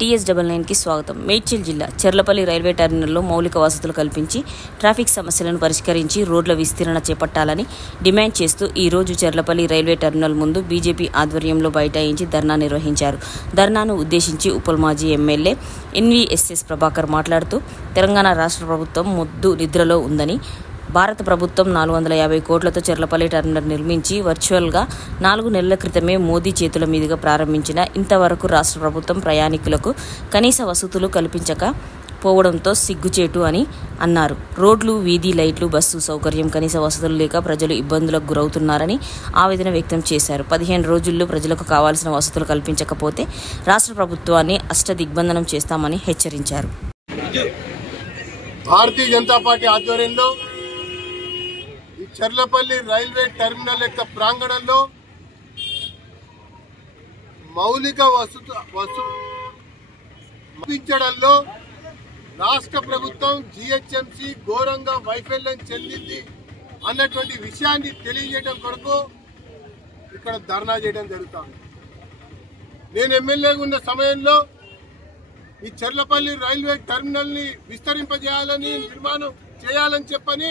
TS99 కి స్వాగతం. మేడ్చల్ జిల్లా చెర్లపల్లి రైల్వే టెర్మినల్లో మౌలిక వసతులు కల్పించి ట్రాఫిక్ సమస్యలను పరిష్కరించి రోడ్ల విస్తరణ చేపట్టాలని డిమాండ్ చేస్తూ ఈ రోజు చెర్లపల్లి రైల్వే టెర్మినల్ ముందు బీజేపీ ఆధ్వర్యంలో బైఠాయించి ధర్నా నిర్వహించారు. ధర్నాను ఉద్దేశించి ఉప్పల్ మాజీ ఎమ్మెల్యే ఎన్వీఎస్ఎస్ ప్రభాకర్ మాట్లాడుతూ తెలంగాణ రాష్ట్ర ప్రభుత్వం మొద్దు నిద్రలో ఉందని, భారత ప్రభుత్వం 450 కోట్లతో చెర్లపల్లి టెర్మినల్ నిర్మించి వర్చువల్గా 4 నెలల క్రితమే మోదీ చేతుల మీదుగా ప్రారంభించిన ఇంతవరకు రాష్ట్ర ప్రభుత్వం ప్రయాణికులకు కనీస వసతులు కల్పించక పోవడంతో సిగ్గుచేటు అని అన్నారు. రోడ్లు, వీధి లైట్లు, బస్సు సౌకర్యం, కనీస వసతులు లేక ప్రజలు ఇబ్బందులకు గురవుతున్నారని ఆవేదన వ్యక్తం చేశారు. 15 రోజుల్లో ప్రజలకు కావాల్సిన వసతులు కల్పించకపోతే రాష్ట్ర ప్రభుత్వాన్ని అష్టదిగ్బంధనం చేస్తామని హెచ్చరించారు. భారతీయ జనతా పార్టీ ఆధ్వర్యంలో చెర్లపల్లి రైల్వే టెర్మినల్ యొక్క ప్రాంగణంలో మౌలిక వసతులు రాష్ట్ర ప్రభుత్వం జిహెచ్ఎంసీ ఘోరంగా వైఫల్యం చెందింది అన్నటువంటి విషయాన్ని తెలియజేయడం కొరకు ఇక్కడ ధర్నా చేయడం జరుగుతుంది. నేను ఎమ్మెల్యేగా ఉన్న సమయంలో ఈ చెర్లపల్లి రైల్వే టెర్మినల్ ని విస్తరింపజేయాలని, నిర్మాణం చేయాలని చెప్పని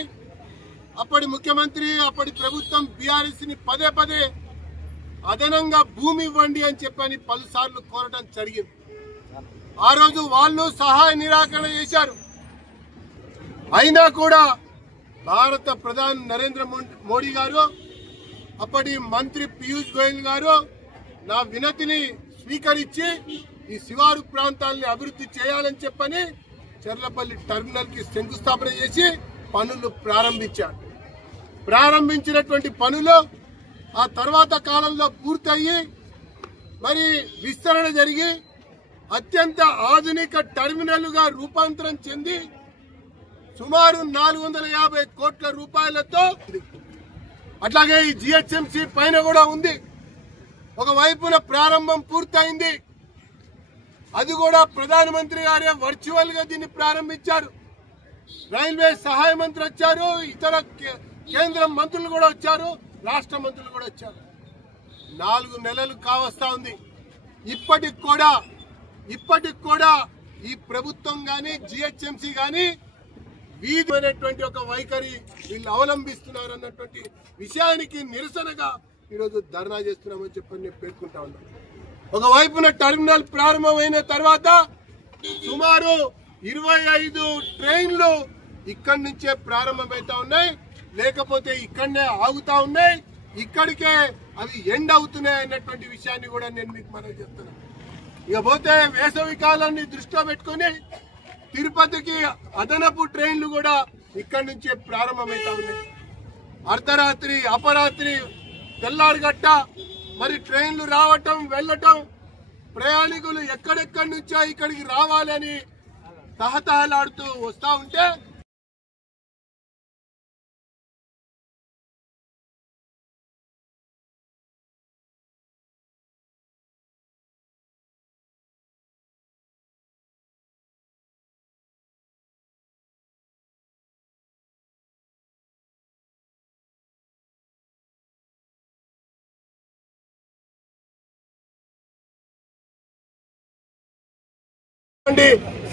అప్పటి ముఖ్యమంత్రి, అప్పటి ప్రభుత్వం బీఆర్ఎస్ ని పదే పదే అదనంగా భూమి ఇవ్వండి అని చెప్పని పలుసార్లు కోరడం జరిగింది. ఆ రోజు వాళ్ళు సహాయ నిరాకరణ చేశారు. అయినా కూడా భారత ప్రధాని నరేంద్ర మోడీ గారు, అప్పటి మంత్రి పీయూష్ గోయల్ గారు నా వినతిని స్వీకరించి ఈ శివారు ప్రాంతాలని అభివృద్ధి చేయాలని చెప్పని చెర్లపల్లి టెర్మినల్ కి శంకుస్థాపన చేసి పనులు ప్రారంభించారు. ప్రారంభించినటువంటి పనులు ఆ తర్వాత కాలంలో పూర్తయి మరి విస్తరణ జరిగి అత్యంత ఆధునిక టెర్మినల్ గా రూపాంతరం చెంది సుమారు 450 కోట్ల రూపాయలతో, అట్లాగే ఈ జిహెచ్ఎంసీ పైన కూడా ఉంది. ఒకవైపున ప్రారంభం పూర్తయింది. అది కూడా ప్రధానమంత్రి గారే వర్చువల్ గా దీన్ని ప్రారంభించారు. రైల్వే సహాయ మంత్రి వచ్చారు, ఇతర కేంద్ర మంత్రులు కూడా వచ్చారు, రాష్ట్ర మంత్రులు కూడా వచ్చారు. 4 నెలలు కావస్తా ఉంది. ఇప్పటికి కూడా ఈ ప్రభుత్వం గాని జిహెచ్ఎంసీ గాని వీధమైనటువంటి ఒక వైఖరి వీళ్ళు అవలంబిస్తున్నారు అన్నటువంటి విషయానికి నిరసనగా ఈరోజు ధర్నా చేస్తున్నామని చెప్పని నేను పేర్కొంటా ఉన్నాను. ఒకవైపున టెర్మినల్ ప్రారంభమైన తర్వాత సుమారు 25 ట్రైన్లు ఇక్కడి నుంచే ప్రారంభమవుతా ఉన్నాయి, లేకపోతే ఇక్కడనే ఆగుతా ఉన్నాయి, ఇక్కడికే అవి ఎండ్ అవుతున్నాయి అన్నటువంటి విషయాన్ని కూడా నేను మీకు మనవి చేస్తున్నాను. ఇకపోతే వేసవి కాలాన్ని దృష్టిలో పెట్టుకుని తిరుపతికి అదనపు ట్రైన్లు కూడా ఇక్కడి నుంచే ప్రారంభమవుతా ఉన్నాయి. అర్ధరాత్రి, అపరాత్రి, తెల్లారిగట్ట మరి ట్రైన్లు రావటం వెళ్ళటం, ప్రయాణికులు ఎక్కడెక్కడి నుంచో ఇక్కడికి రావాలని తహతహలాడుతూ వస్తా ఉంటే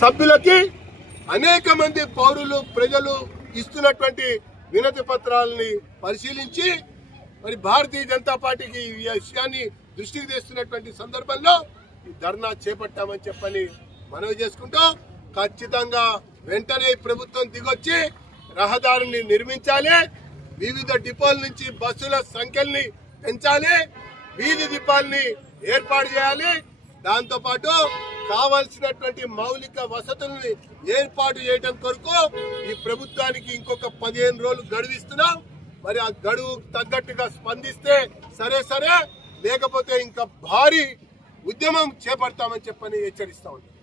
సభ్యులకి అనేక మంది పౌరులు, ప్రజలు ఇస్తున్నటువంటి వినతి పత్రాలని పరిశీలించి మరి భారతీయ జనతా పార్టీకి ఈ విషయాన్ని దృష్టికి తెస్తున్నటువంటి సందర్భంలో ఈ ధర్నా చేపట్టామని చెప్పని మనవి చేసుకుంటూ, ఖచ్చితంగా వెంటనే ప్రభుత్వం దిగొచ్చి రహదారిని నిర్మించాలి, వివిధ డిపోల నుంచి బస్సుల సంఖ్యల్ని పెంచాలి, వీధి దీపాలని ఏర్పాటు చేయాలి, దాంతో పాటు కావాల్సినటువంటి మౌలిక వసతుల్ని ఏర్పాటు చేయడం కొరకు ఈ ప్రభుత్వానికి ఇంకొక 15 రోజులు గడువు ఇస్తున్నాం. మరి ఆ గడువు తగ్గట్టుగా స్పందిస్తే సరే, లేకపోతే ఇంకా భారీ ఉద్యమం చేపడతామని చెప్పని హెచ్చరిస్తా ఉన్నాం.